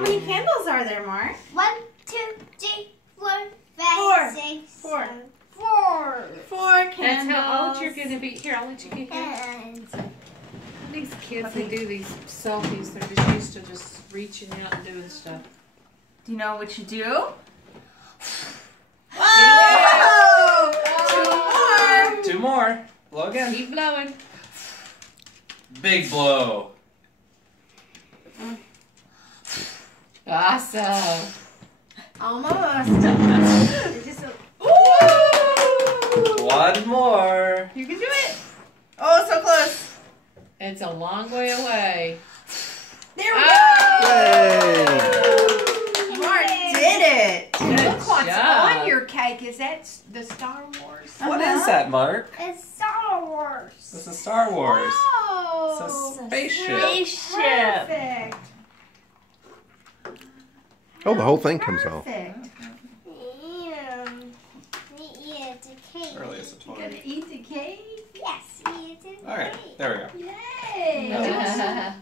How many candles are there, Mark? 1, 2, 3, 4, 5, 6, Four. 7, 4. 4 candles. That's how old you're going to be. Here, I'll let you get here. And These kids, they do these selfies. They're just used to just reaching out and doing stuff. Do you know what you do? Whoa! Oh! 2 more. Blow again. Keep blowing. Big blow. Awesome. Almost. It's just a, Ooh! 1 more. you can do it. Oh, so close. It's a long way away. There we Oh! go. Mark did it. Good Look what's job. on your cake. Is that the Star Wars? What is that, Mark? it's Star Wars. This is Star Wars. Oh, It's a spaceship. Perfect. Oh, the whole thing comes off. Perfect. Eat the cake. Early as a You 20. gonna eat the cake? Yes, eat the Okay, cake. there we go. Yay! Yeah.